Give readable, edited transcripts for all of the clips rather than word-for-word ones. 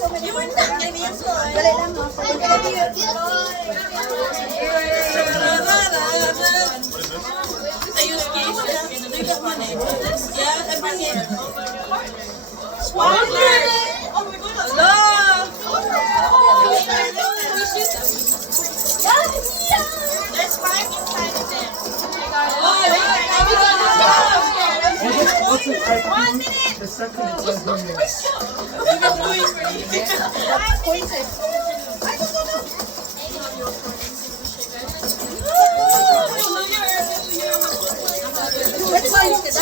You were not gonna be employed. Dali lang mo. I'm gonna be employed. I use cases. Do that money. Yeah, I bring it. Sponsor! Oh my God. There's 5 inside of them. What's it? 1 minute. The second it says her name. We got points for you. 5 points. I don't know. What size ka da?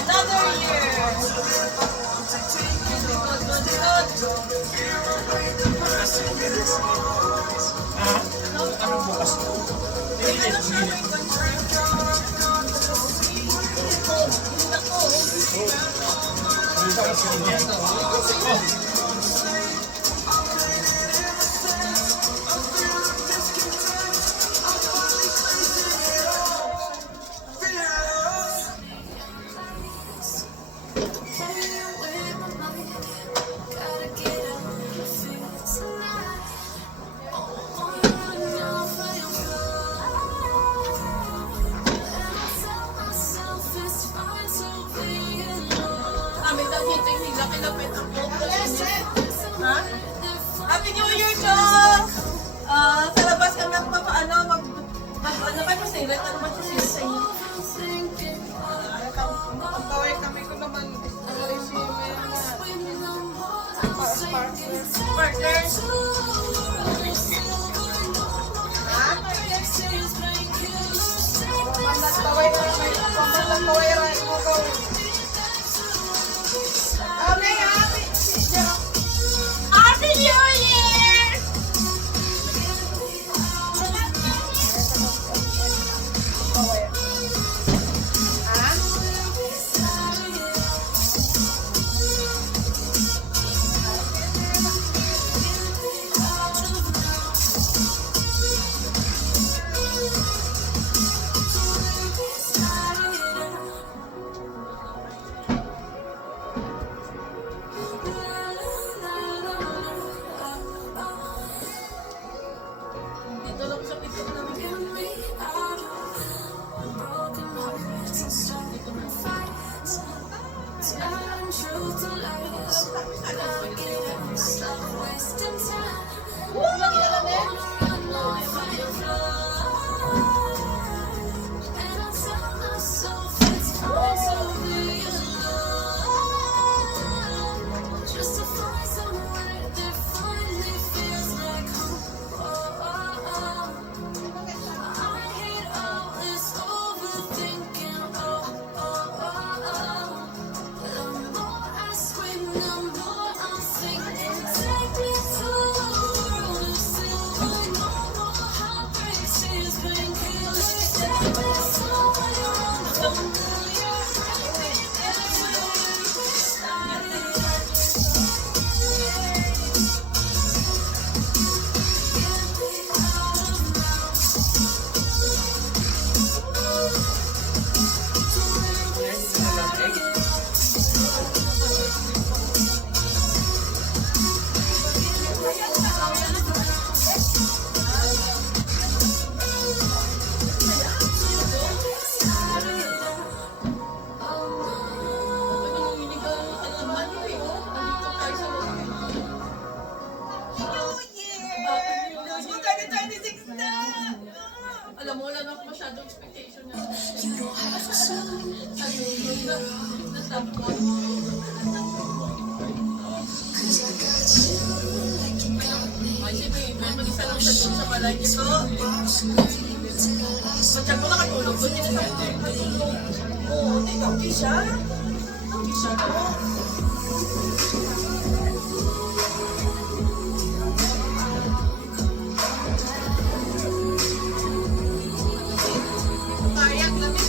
Another year. Kami daw hitting nila kinapit ang buhok ko. Ha? Happy New Year, Chong! Sa labas kami magpapaano, ano ba yung silat? Ano ba yung silat sa inyo? Magkaway kami ko naman. Partners? Magkaway ka naman. Magkaway ka naman. Happy New Year! Dito lang sa pito ko namin. Just to find somewhere that finally feels like home. I hate all this overthinking. The more I swim, the more I'm thinking. Take me to a world of silver. No more heartbreaks, tears, painkillers. Take me somewhere unfamiliar. Everywhere we started. Alam mo, wala na ako masyadong expectation niya. You don't have to. Natapos. Cause I got you like you got me. Ay, si Baby, mag-isa lang siya dun sa balay nito. Pagkat ko nakatulog doon, hindi na siya natulog. Oo, okay siya. Okay siya, no? Sayang namin.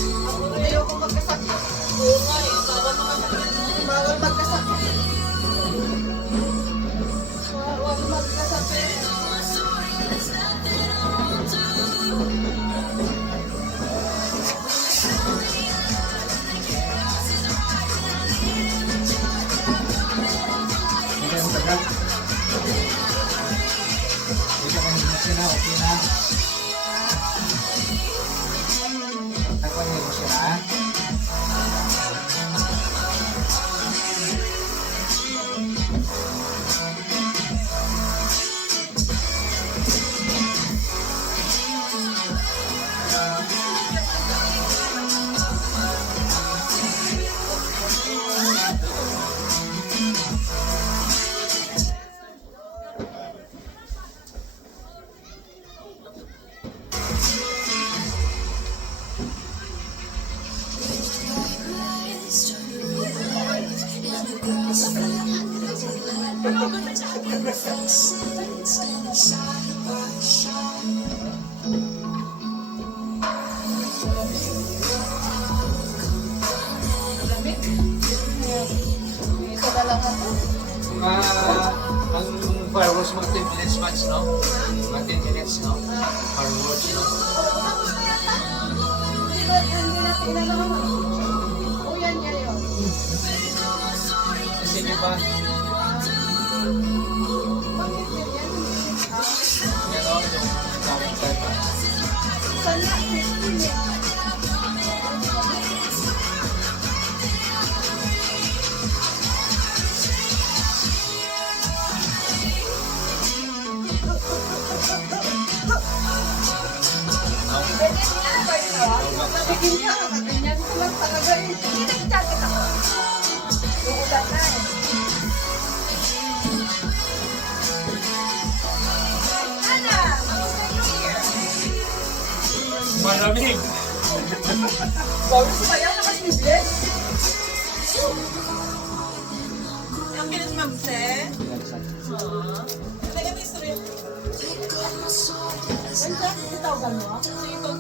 Ayoko magkasakit. Oo nga eh, bawal makasakit. Bawal magkasakit. Bawal magkasakit. Lamig. Isa na Tapos mga 10 minutes match, no? Mga 10 minutes, no? Hard watch, no? Hindi na tinanong. O yan niya yun. Kasi di ba, Bakit yun yan? yan o, yung daming time. Sana, 15 eh. Pwede niya, pwede na. Nabigin niya, ganyan ko lang talaga eh. Hindi nag-jacket ako. Yung ulan na eh. Ana, kamusta New Year? Malamig! Bago sumayaw na kasi bless. Ang kinis ma'am, se. Ano yung history? Nandiyan, itawagan mo? Sige, ito.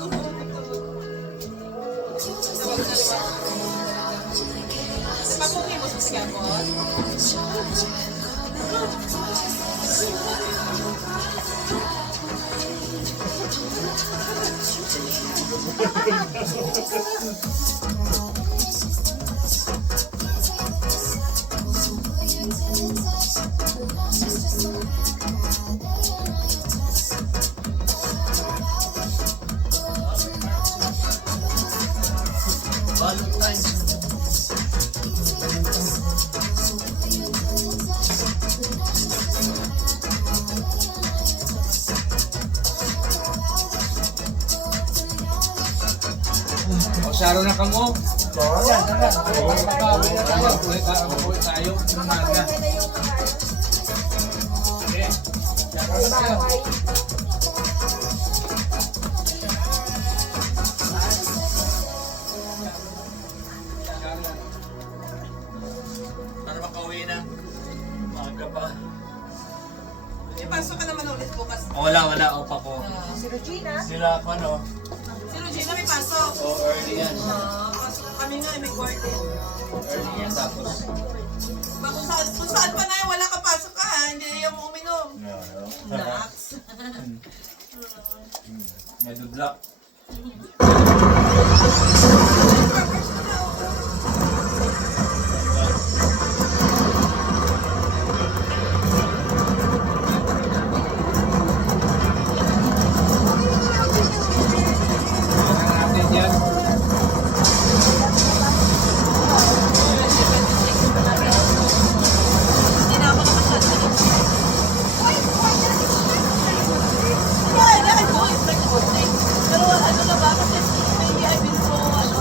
Pagpungi mo sa sigabot. Valentine's. O, Sharon na kamo. Makakawin na tayo. Makakawin tayo. Umaga. Okay. Sharon na tayo. Para makauwi na. Maaga pa. Ipasok ka naman ulit bukas. Wala. O pa ko. Si Regina? Sila ako, no? Si Regina may pasok. O, early yan. Pasok kami nga, may garden. Early yan. Tapos, Kung saan pa na wala ka pasok ka, hindi yung uminom. Nax. may dudlak. Natin yan. Hindi na ako nakasalit. Yeah, dahil po, it's like a good thing. Pero ano na ba, kasi maybe I've been so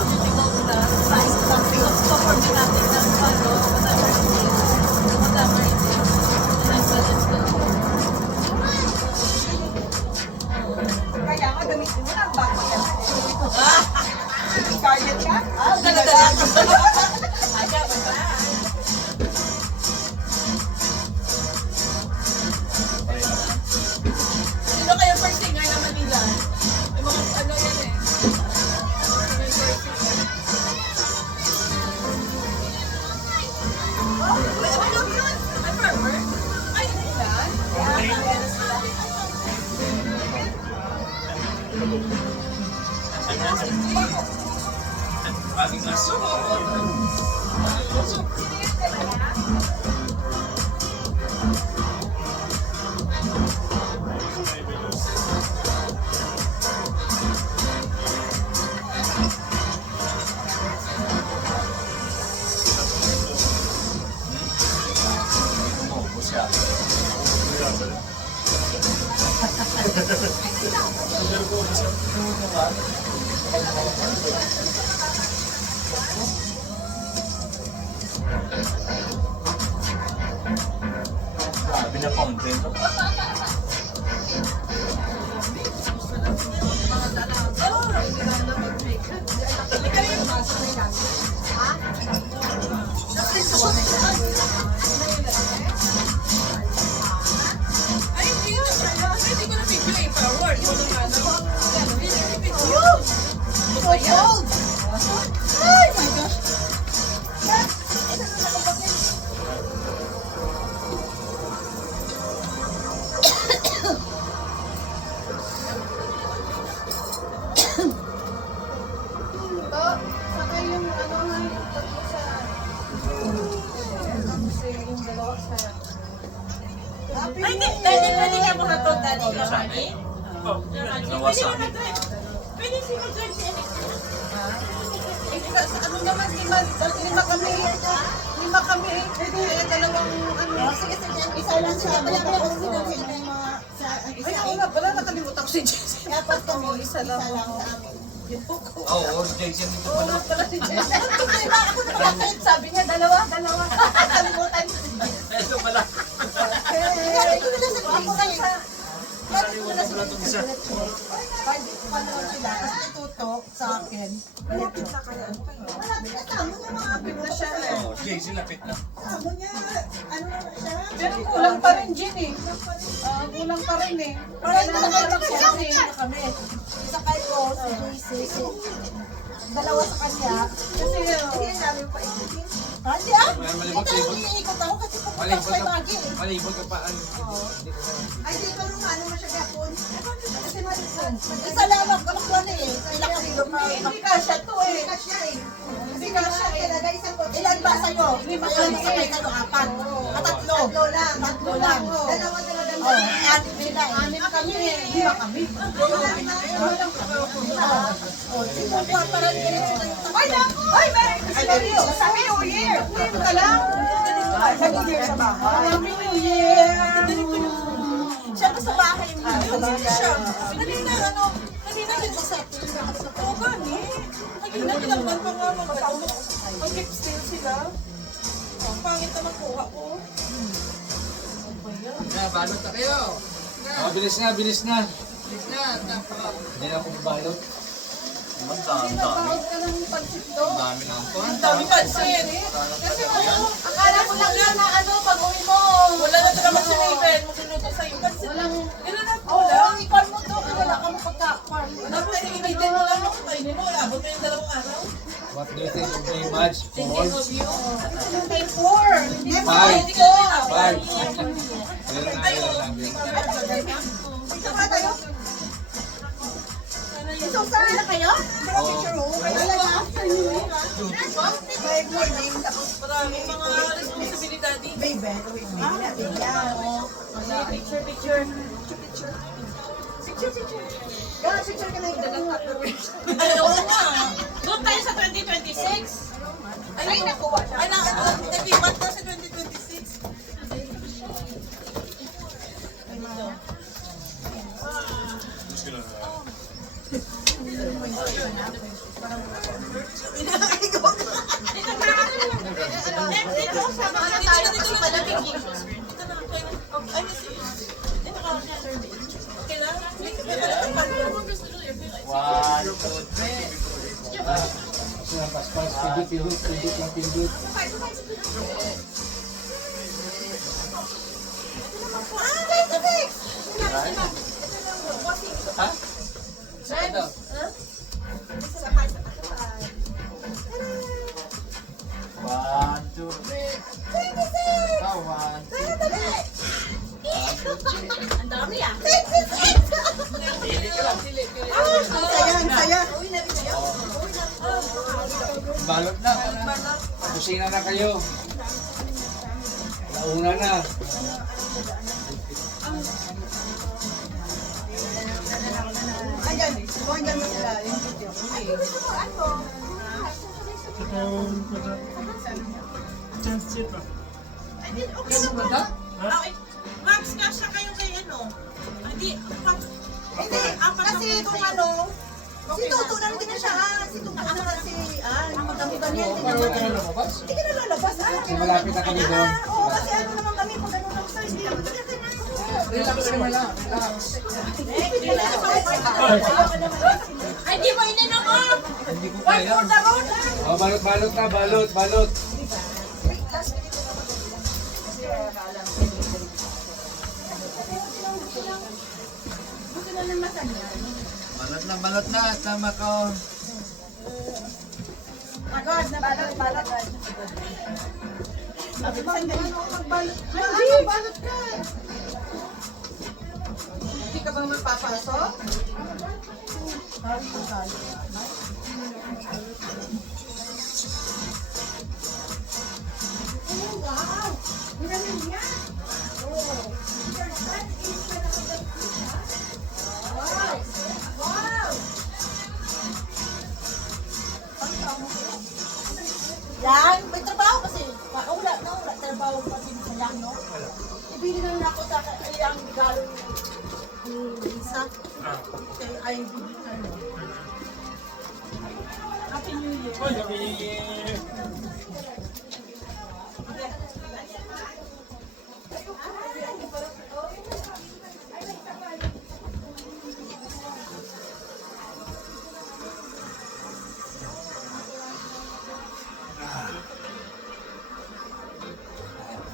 difficult na size something of support natin ng whatever it is. Whatever it is. And I'm glad it's good. Kaya nga gamitin mo na ang bakit ka. Scarlet ka? Dala-dala ko. Aga, bye-bye. Sino kaya first singer na Manila? May mga ano yan eh. May first singer. Oh, may ano yun? May farmer? Ay, hindi na. Aming aso. Siya. Grabe na fountain. Ay, hindi na siya. Hindi ko na video i-forward. Wala nga na. Video. So cold! Ay, my gosh! tatlo sa... Tapos yung dalawa sa... Ay, pwede ka mga to, Daddy. Yorani? Dalawa sa amin. Pwede si mag-drive si Alex. Ano naman, lima kami. Lima kami. Kaya dalawang ano. Sige, isa lang sa amin. Ay, ako nga pala, nakalimutan ko si Jesse. Dapat kami, isa lang sa amin. Yung buko. Oo, Jason dito pala. Pala si Jesse. Ako na pala, sabi niya, dalawa. Nakalimutan ko si Jesse. Ito pala. Ito na sa ako lang sa... Nakalimutan ko lang itong isa. Panood sila, kasi natuto sa akin. Malapit na kaya. Malapit na tamo niya, makapit na siya. Oo, Jason lapit na. Tamo niya, ano na siya? Pero kulang pa rin, Jin eh. Kulang pa rin eh. Kailangan kami. Isa kayo, si JC, dalawa sa kanya. Kasi, hindi namin pa ikutin. Hindi ah! Malibot, Ito lang iniikot ako kasi pupunta Malibot sa kay ka. Maggie. Malibot ka pa. Ano? Ay, di ko nung ano mo siya gapon. Kasi Madison. Isa lang, magkamakwan eh. Ilang kami lumay. Hindi kasya to eh. Hindi ka siya eh. Hindi ka siya eh. Ilan ba sa'yo? Lima lang sa kayo kayo, apat. Tatlo. Tatlo lang. Tatlo lang. Dalawa talaga. Oh, anim sila eh. Anim kami eh. Lima kami. Oh, sinukuha para rin sila yung tatlo. Ay, naku! Ay, Merry Christmas! Happy New Year! Happy ka lang? Happy New Year sa bahay. Happy New Year! Siya na sa bahay mo. Siya. Kanina, ano, kanina nag-set. Oo, gani. Kanina, kailangan pa nga mag-gift steal sila. Ang pangit na makuha ko. Na, balot na kayo. Oh, bilis na, bilis na. Bilis na. Hindi na ako balot. Ang dami. Bawag ka ng pansit do. Ang dami na ako. Ang dami pansin. Kasi ano, Akala ko lang yan na ano, pag-uwi mo. wala na talaga si Raven. Magluluto sa'yo. Pansin. Ilan na po Oo, lang. ikon mo to. Wala ka mo pagka-kwan. Tapos i-ibigay mo lang ako kainin mo. Abot mo yung 2 araw. What do you think of my match? Thinking of you. May 4. Hindi mo Five. Hindi ka na Five. Ayun. Ayun lang. Ito ka tayo. So, saan na kayo? Picture mo. Wala na afternoon. May morning. Tapos Maraming mga responsibilidad. baby. Picture. Picture. Gano'n picture ka na yung dalang afterwards. Ayaw nga. Doon tayo sa 2026. Ay, nakuha siya. Ay, nag-ibat na sa 2026. Dito sa mga tayo kasi malamig yung dito na kayo. Ay, dito ka na survey. Okay lang? One, two, three. Pas-pas, pindut. Ha? Saan ito? One, two, three. One, two, Ang dami ah. Saya. balot na. Kusina na kayo. Launa na. Ayan, buwan mo sila yung video. Okay. Max, kasya kayo kay ano? Hindi, Hindi, kasi kung ano, si Tuto na din na siya, si Tuto na lang si, yung magkamitan niya, hindi Huwag ka naman. na lumabas. Hindi ka na lalabas, Malapit na kami doon. Oo, kasi ano naman kami, pag ano lang sir, hindi naman kami Relax naman lang. Relax. ay di mo ininom mo! Hindi ko kaya. Oh, balot na. Balot. Balot na. Tama ka. Agad, balot. Sabi ko, hindi mo magbalot. Ay, balot ka. Hindi ka ba magpapasok? Yan, may trabaho kasi. Wala, trabaho kasi sa yan, no? Ibili na ako sa ang regalo ni Lisa. Kaya ay bibili ka, no? Happy New Year. Oh, sabi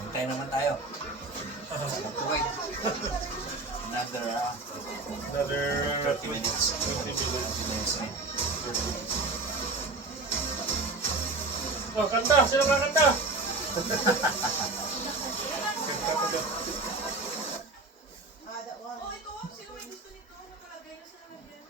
Hintay naman tayo. Okay. Another another 30 minutes. 30 minutes na. Oh, kanta! Sino kakanta? Oh, ito. Sino may gusto nito? Nakalagay na sa lalagyan.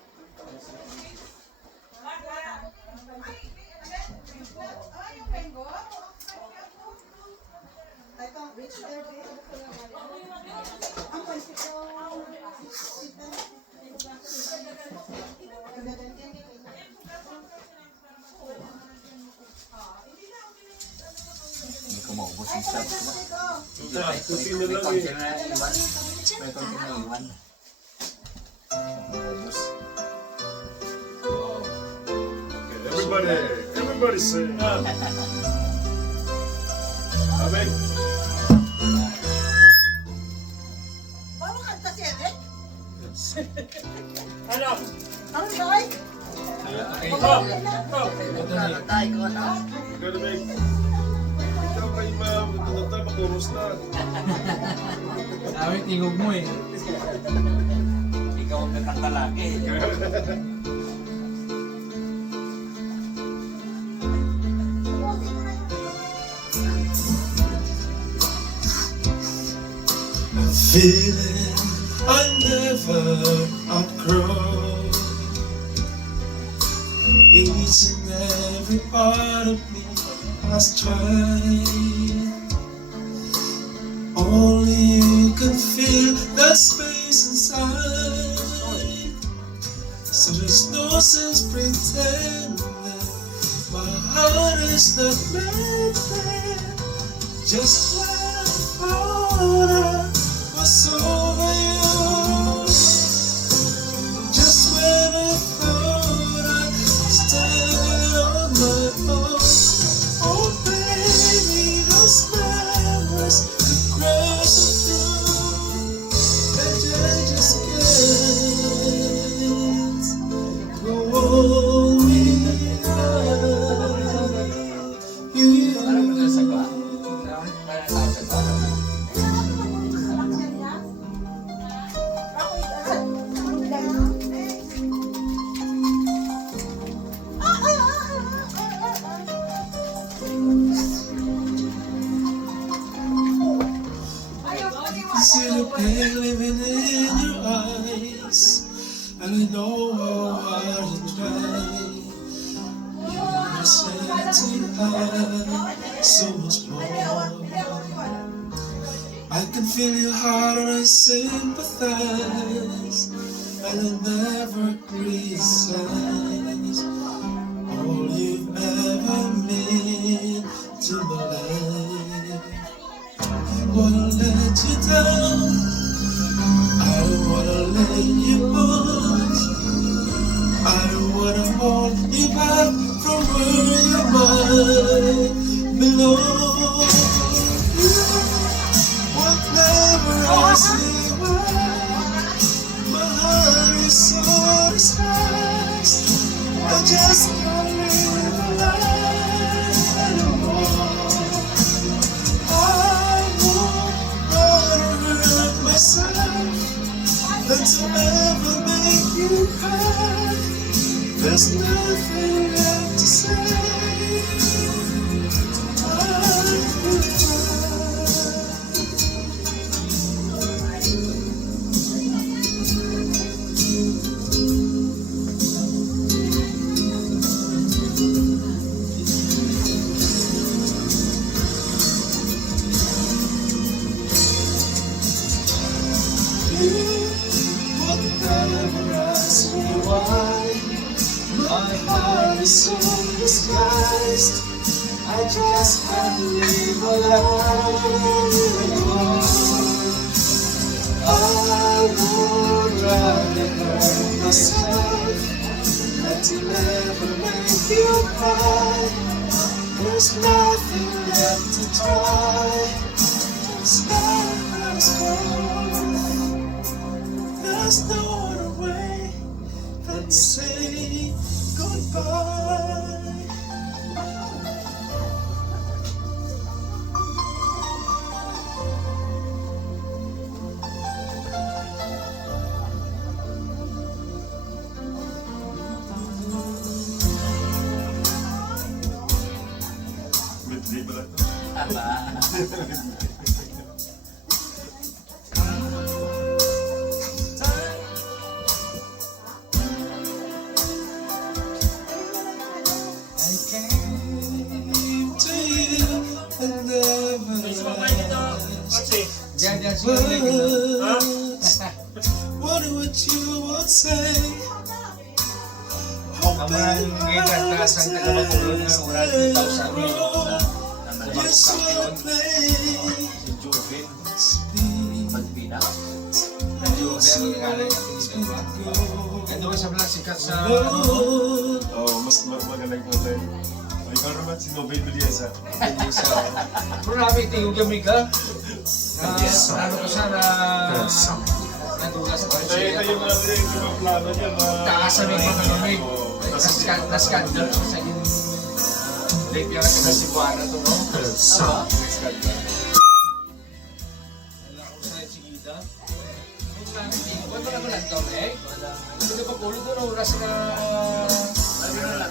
Hindi ko maubos yung subs ko. Tuti na May lang konti eh. na iwan. May konti na iwan. Maubos. Everybody sing. Amen. Bawa kanta si Eric? Ano? Ano Joy? Okay. Oh! Ito na. Gonna make. Ikaw kay ma'am. Ito makuros na. Sabi, tingog mo eh. Ikaw ang kakanta lagi. Feeling I never outgrow. Each and every part of me has tried. Only you can feel that space inside. So there's no sense pretending my heart is not meant there. Just when I thought I was over you, just when I thought I'd stand on my own. Oh baby, those memories could crash through, and I just can't go on without you. See the pain living in your eyes, and I know how hard you try. You're set to hide so much more. I can feel your heart and I sympathize, and I never criticize all you've ever meant to my life. Wanna let you down, I don't wanna let you out, I don't wanna hold you back from where your mind belongs. Whatever I say, my heart is so distressed, I just can't live a life anymore. I would rather hurt myself than to ever make you cry. There's nothing left to say. I will try. You would never ask me why. My heart is so disguised. I just can't live a life anymore. I would rather hurt myself than to never make you cry. There's nothing left to try. Just let us go. There's no other way than to say goodbye. Medley pala to. I came to you and never Diyan siya ulit. wonder what you would say. Amahan ngayon na sa tagapagulong na wala din tao sa amin. Yes, Kampiyon, we'll play. si Jovin. Pagpina. Medyo kaya magkakalang natin ba? Ganda ko sa vlog, sikat sa Oh, mas magaling ko tayo. Ikaw naman si Nobel Biliasa. Pero namin tingog kami ka. Ano ko sana nadulas sa Ito yung mga plano niya. taas sa mga kanamig. Na-scandal ko sa yung late yung taga Cebuana to, no? Na-scandal. Wala ko sa sigida. Kung namin tingog, wala ko lang daw, eh? Hindi pa kulo ko na oras na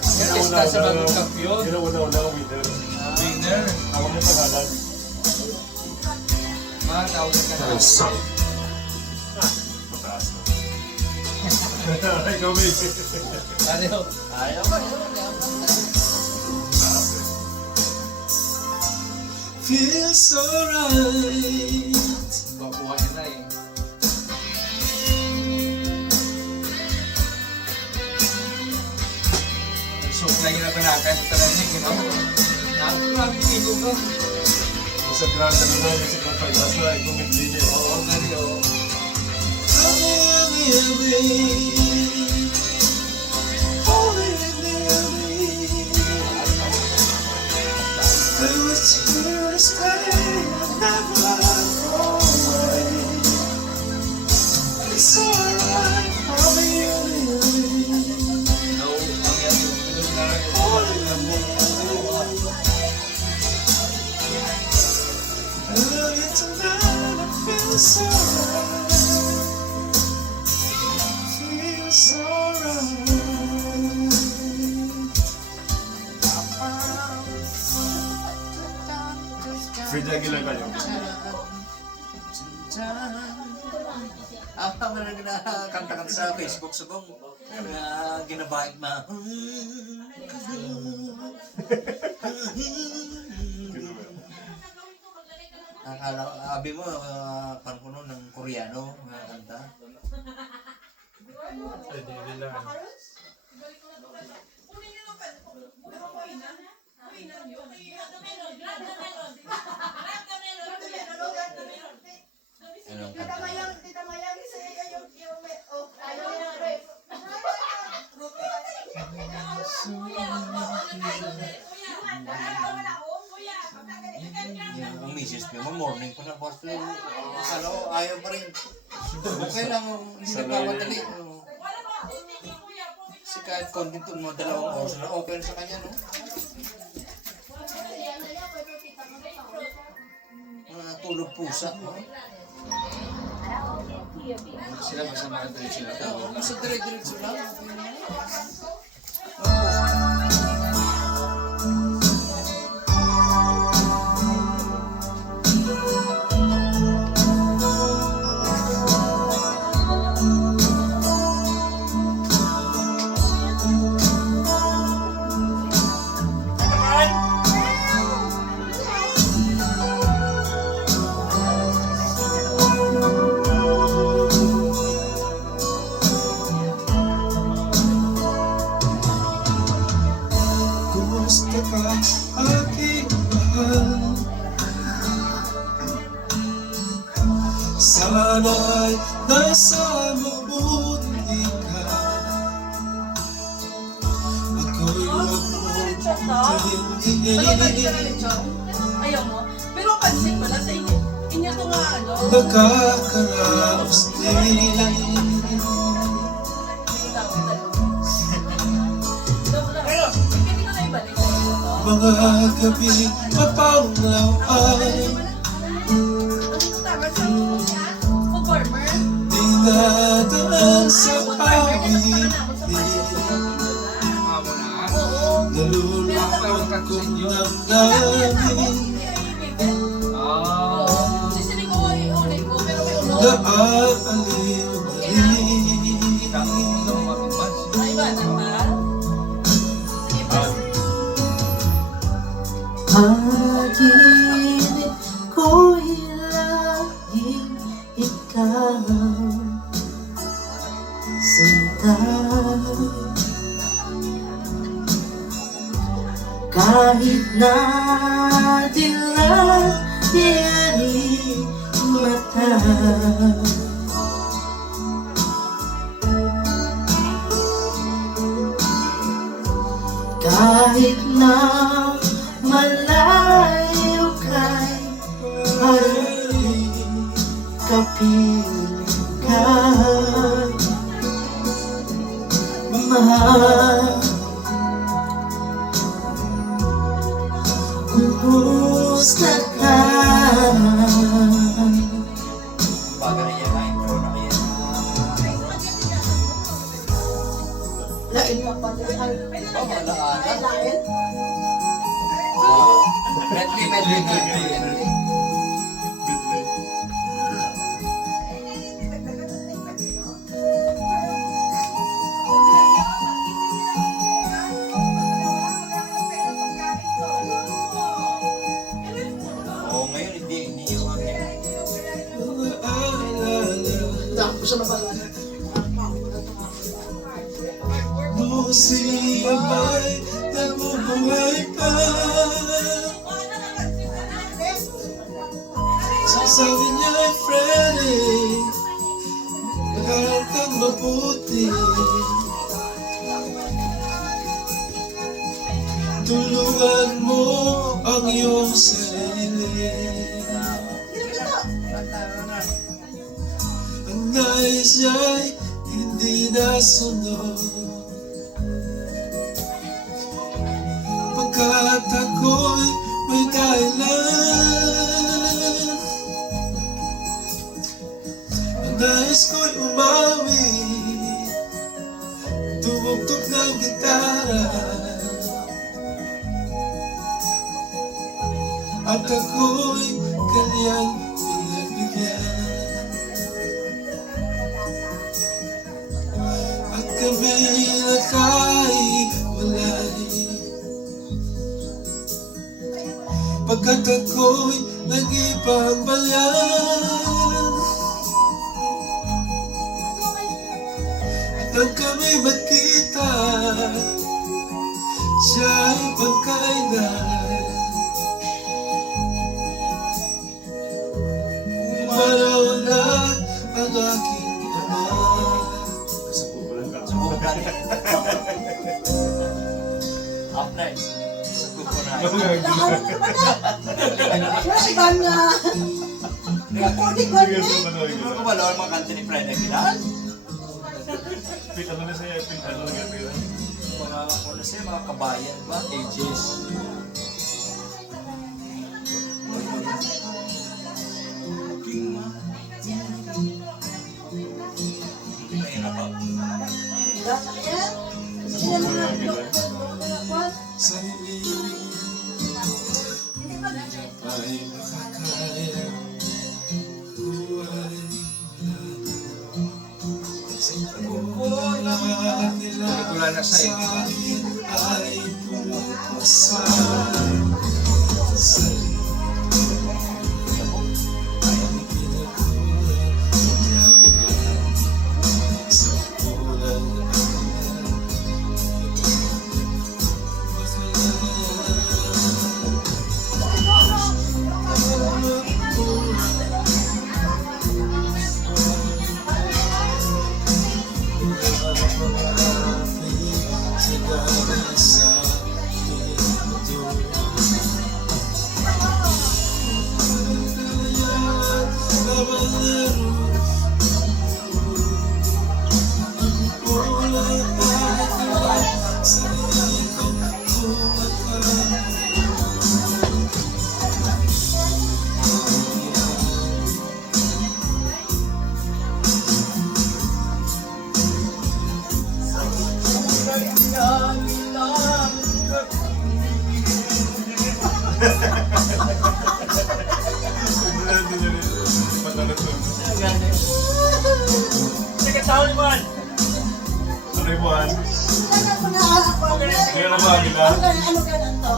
testa sa bagong kampiyon. Yun ang una-una ang winner. Winner. Ako mo pangalan. Tawag ka na. Mataas na. Ikaw may Ano? Ayaw ba? Feels so right. Bakuhain na eh. Supply na banaka sa talanig, you know? Naku, pigo ka. sa grand ano na, sa grand finals na, ikaw Medley niya. Oo, gani, oo. It's alright, I'll be No, ang yan yung pinog na rin. I love you tonight, I feel so right. Feel so right. Frida Aguilar kayo. Ang tama na kinakanta-kanta sa Facebook subong na ginabahit ma. Akala abi mo kan kuno ng Koreano nga kanta. Anong kanta? Tita Mayang, isa yung ayaw niya, Ref. Yung misis ko, morning pa na post rin. Ano, ayaw pa rin. Okay lang, hindi nagmamadali. Kasi kahit konti ito, mga 2 oras na open sa kanya, no? Tulog pusa, no? Sila masama ka rin sila. Sa dire-diretso lang. aking mahal. Sana'y nasa mabuti ka. Ako'y huwag mong Malunod ka na rin, Chong. Ayaw mo. Pero pansin ko lang sa inyo. Inyo to nga ano. nakakaraos din. Pero, hindi ko na ibalik sa inyo to. Mga gabi mapanglawan, Ano tawag sa food farmer? dinadaan sa pawid. Amo na. Nalulungkot kong damdamin Oo. Sisinig ko ulit ko, pero may ulo. na aaliw na rin. Ay, ba na ba? Sige pa. Pag-ibig ko'y laging ikaw, sinta. Kahit na dilat niya'y mata, kahit na malayo kay parating kapiling ka, mahal. Kumusta ka? Baga na yan, intro na yan. Lain mo pa Oh, malaanan. lain? Medley. Oo, ngayon hindi yung akin. Mga alala mo siya ba'y nabubuhay pa? Sabi niya ay Freddy, nag-aaral kang mabuti. Tulungan mo ang iyong sarili. Ang nais niya'y hindi nasunod, pagkat ako'y may dahilan. Ang nais ko'y umawi, tumugtog ng gitara, at ako'y kanyang pinagbigyan. At kami nagkaiwalay, pagkat ako'y nag-ibang bayan. At nang kami magkita, siya'y bangkay na. Umalaw na ang aking ama. Subukan. Up next. Subukan na. Wala ba nga? Recording ko rin. Siguro ko ba lawan mga kanta ni Fred na gilaan? Ano na sa'yo? Ano na gano'n? Mga, ano siya, mga kabayan ba? Ages. Mahirap ako. Sa iyo ay makakaya, buhay wala nila Pelikula na sa akin ay pumupusan sa Hindi nyo rin. Patalat to. Sige, taon mo. Ano yung buwan? Ngayon na ba, Mila? Ano ganito?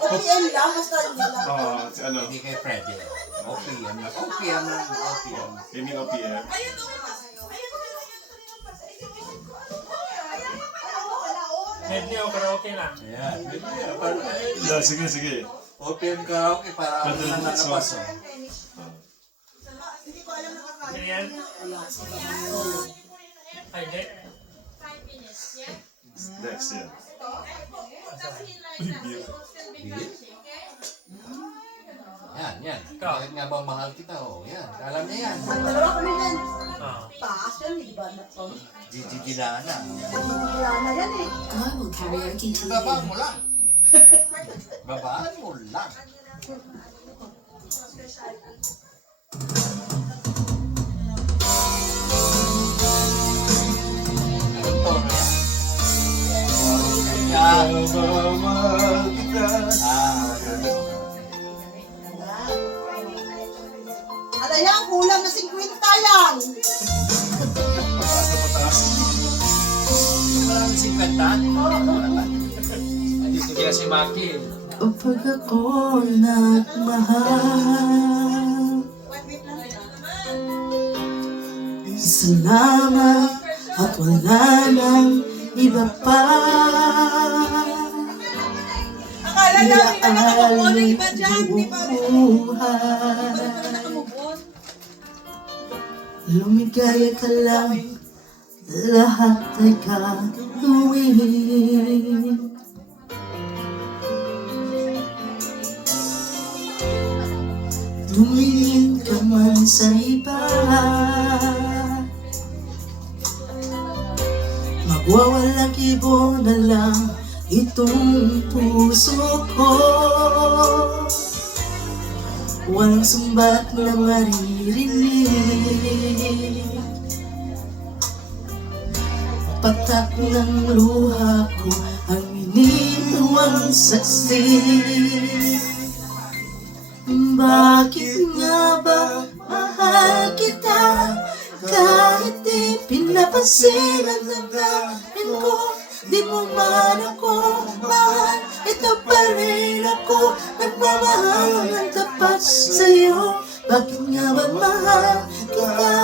OPM lang, basta hindi lang. Si ano? Hindi kay Freddy. OPM lang. OPM lang. OPM. Gaming OPM. Medley o karaoke na. Ayan. Yeah, sige, sige. OPM karaoke para ano na nalabas. Oh. Sige yan. Ay, hindi. Next, yeah. Yan, yan. Ikaw. Bakit nga bang mahal kita? Oh, yan. Alam niya yan. Dalawa kami yan. Ah. Taas yan, di ba? Gigi na. Wala na yan eh. I will karaoke to Babaan you. mo lang. Babaan mo lang. Anong tono yan? Yan. Mahal kita. Ala yan, kulang na 50 yan. Mataas na mataas. Marami 50? Dito kaya si Maki. Kapag ako nagmahal, salamat at wala nang iba pa. Akala namin na nakamove on, yung iba dyan, di ba? Buhay, Nakamove on. lumigaya ka lang, lahat ay gagawin. Tumingin ka man sa iba, magwawalang ibo na lang itong puso ko. Walang sumbat na maririnig, patak ng luha ko ang ininuwang saksi. Bakit nga ba mahal kita? Kahit di pinapansin ang damdamin ko, di mo man ako mahal, ito pa rin ako, nagmamahal ng tapat sa'yo. Bakit nga ba mahal kita?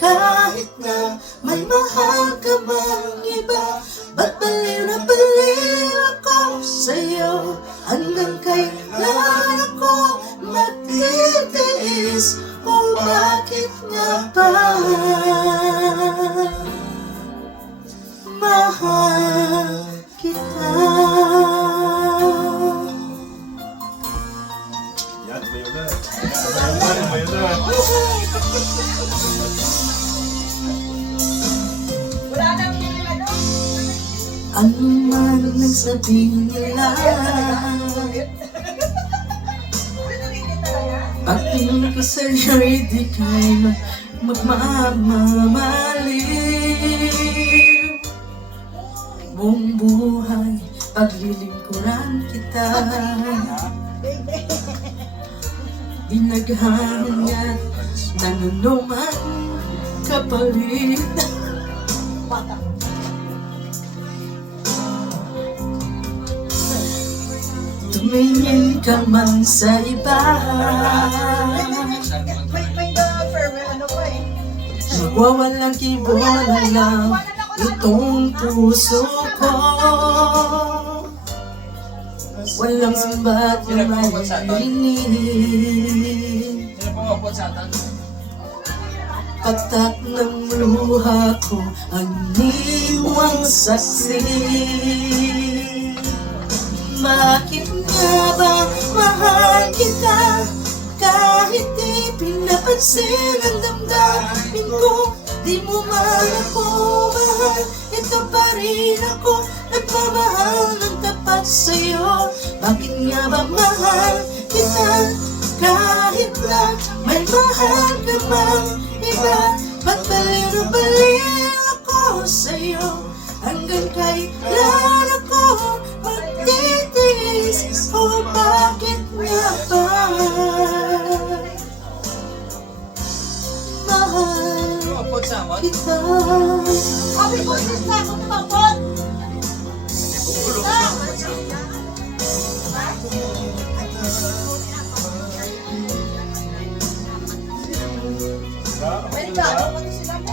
Kahit na may mahal ka bang iba, ba't baliw na baliw ako sa'yo? Hanggang kailan ako magtitiis? O bakit nga ba mahal kita? Yan, tumayo na. Tumayo na. Wala nang ano. Ano man ang sabihin nila, pagtingin ko sa'yo'y di kayo magmamaliw. Buong buhay, paglilingkuran kita, di naghahangad ng anuman kapalit. Tumingin ka man sa iba, May farewell ano pa eh. magwawalang kibo na lang itong puso ko. Walang sambat na maririnig, Sino po mabot sa atan? patak ng luha ko ang iniwang saksi. Bakit nga ba mahal kita? Kahit di pinapansin ang damdamin ko, di mo man ako mahal, ito pa rin ako, nagmamahal ng tapat sa'yo. Bakit nga ba mahal kita? Kahit na may mahal ka mang iba, ba't baliw na baliw ako sa'yo? Hanggang kailan ako magtitiis? O bakit samot. Sabi ko, sista, kung pabot. Wait ka, ano ba sila mo?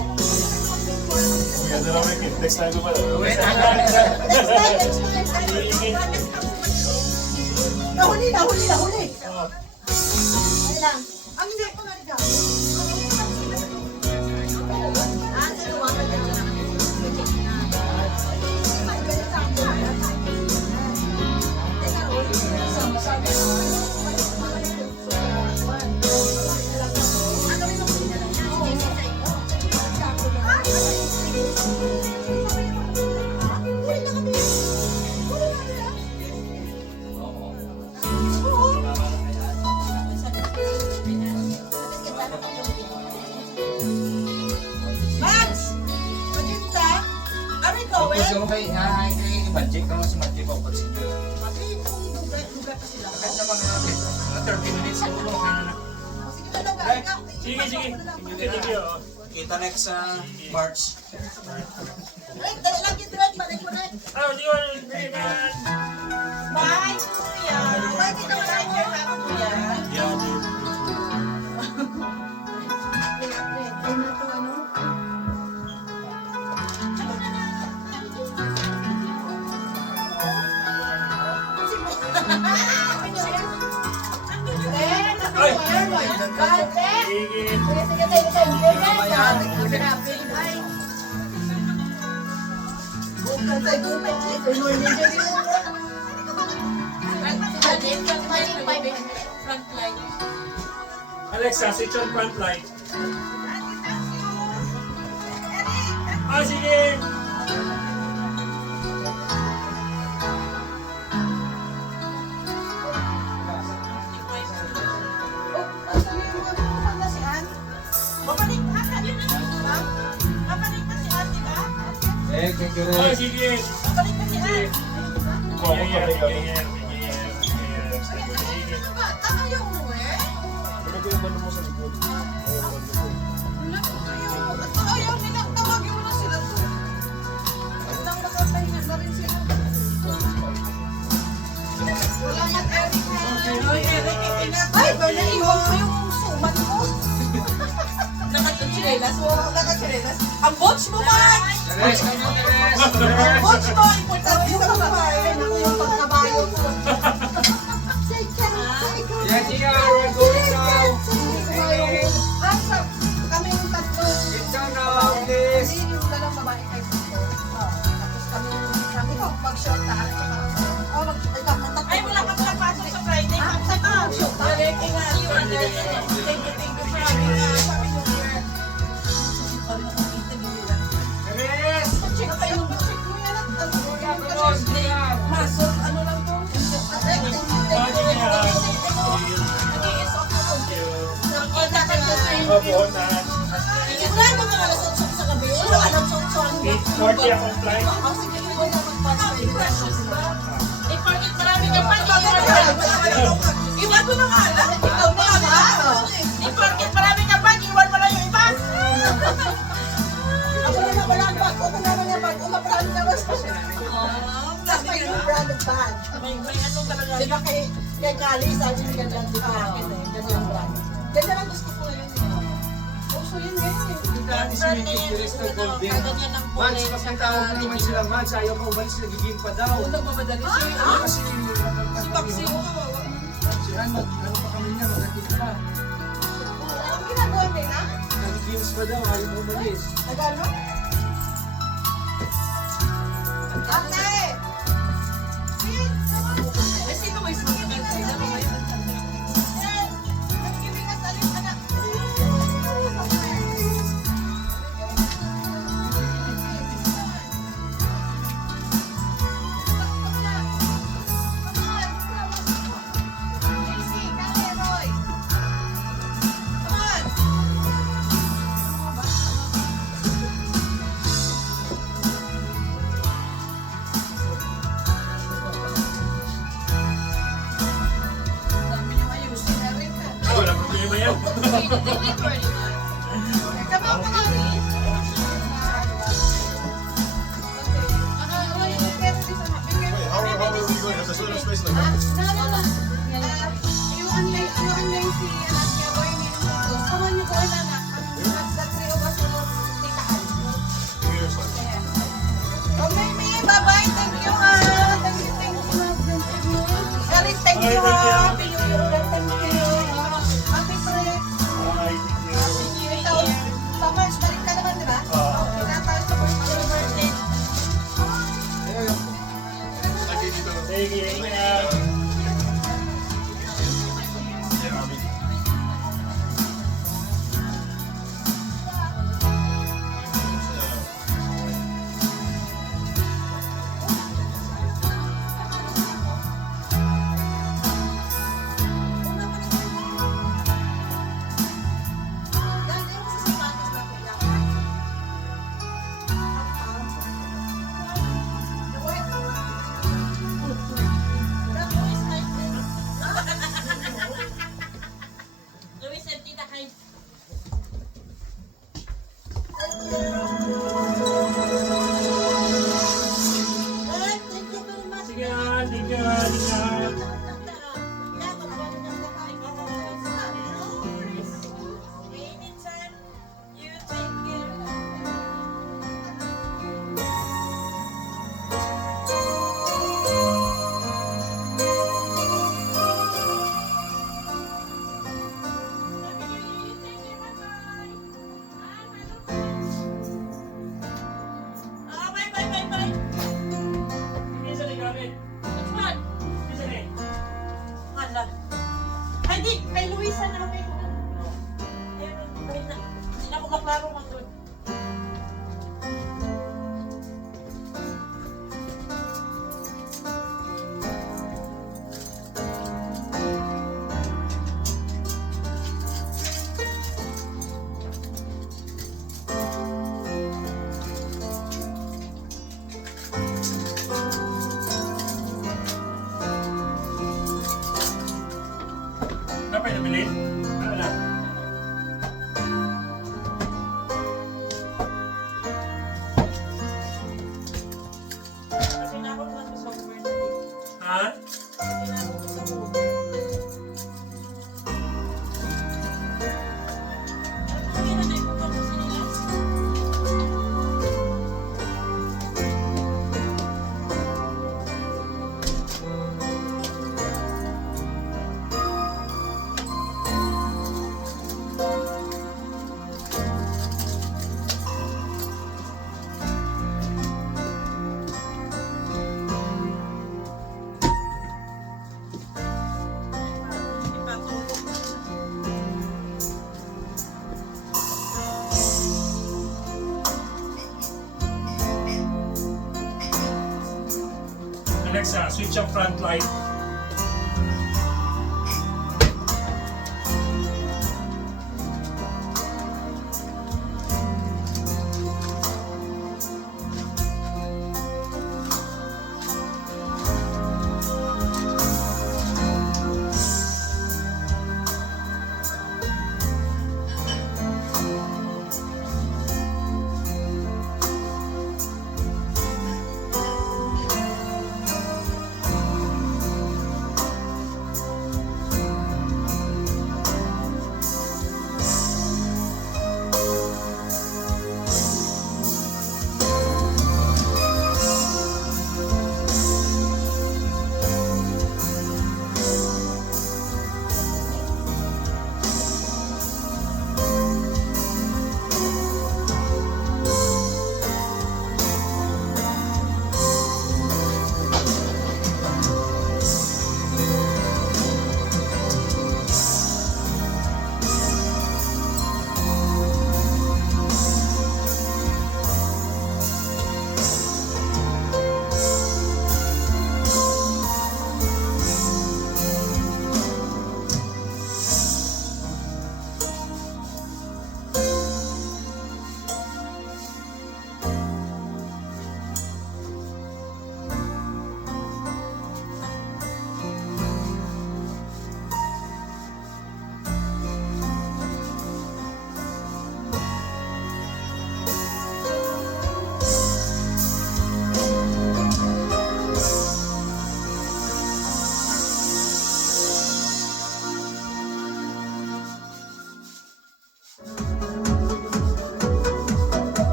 Ganda na rin. Next time ko pala. Next time. Nahuli. Ay lang. Ang hindi ko nga Max! Maganda? Are we going? Gusto mo kay Magic, kung si Magic pa po siya. Pati kung lugar pa sila. Kahit na mga 30 minutes, siguro okay na na. Sige talaga. Sige. Kita next sa March. Ay, dali lang yung dread. Balik mo na. Bye, Kuya. Bye, kita mo na your Kuya. Alexa, switch on front light. Ah, sige! Eh, kaya Ah, sige! Ay, naiwan ko yung suman ko. Nakachinelas. Ang botch mo, Max! Teres, come on, Teres! Ang botch mo, importante sa babae. Ako yung pagkabayo ko. Yeah, Gia, we're going now. Kami yung tatlo. Sit down now, please. Hindi yung dalawang babae kayo dito. Tapos kami ko, mag-shot na. Ay, wala kang napasok sa Friday. Mag-shot. Direct nga. Thank you for having us. Happy New Year. Teres! Check kayo. Check mo yan. Come on, Gia. Masok, ano lang to? Nakita ka na. Sigurado ka alas 8 sa gabi. Alas 8 8:40 akong flight. Sige, iwan na mag-pass. Bakit marami ka pa? Iwan mo na nga lang. Ikaw pa ba? Bakit marami ka pa? Iwan mo lang yung iba. Ako na wala ang bag. Ako na lang yung bag. Umapraan na mas pa siya. Tapos may new brand of bag. May ano talaga. Di ba kay Kali, sabi ni Ganyan di ba akin eh. Ganyan brand. Ganyan ang gusto ko ngayon. Uso yun ngayon eh. Dati si Mickey Teres ng Golden. Ganyan ang Mans, kapatawag na naman sila, Mans. Ayaw ka umalis, nagiging pa daw. Nagmamadali siya. Ano kasi, Si Paxi mo kawawa. si ano pa kami niya, maghatid pa. Anong ginagawa nila? Nag-games pa daw, ayaw ka umalis. Nagano? Ate! Eh, sino may susunod? Sino may Wala problema yan. Sama ko na. walang space na. Yung online si anak niya, boy, ni Lutos. Kaman niyo ko na na. Sa 3 of us mo, titahan. Oh, may, bye-bye. Thank you, ha. Thank you. Eric, thank you, ha. Happy New Year ulit. Thank you. Happy trip. Ikaw, sa March, balik ka naman, di ba? Okay, natalo sa March. Happy birthday. Sige, ingat. Luis and Tita Hyde. Thank you very much. Sige, ingat. Anytime you take care. Bye. Isa na gamit. Which one? Isa na. Hala. Ay, di. Kay Luisa namin. Ayun, balik na. Hindi na ako maklaro mag-good. Kapay na bilhin? Ano na? Kasi na ako naman sa software na din. Ha? Kasi na ako sa software. Ano na ikuha ko sa nila? Alexa, switch ang front light.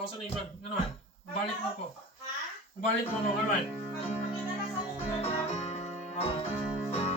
ako sa likod. Ano man? Balik mo ko. Balik mo ko. Ano man? Pagpunta na sa Uber lang. Oh.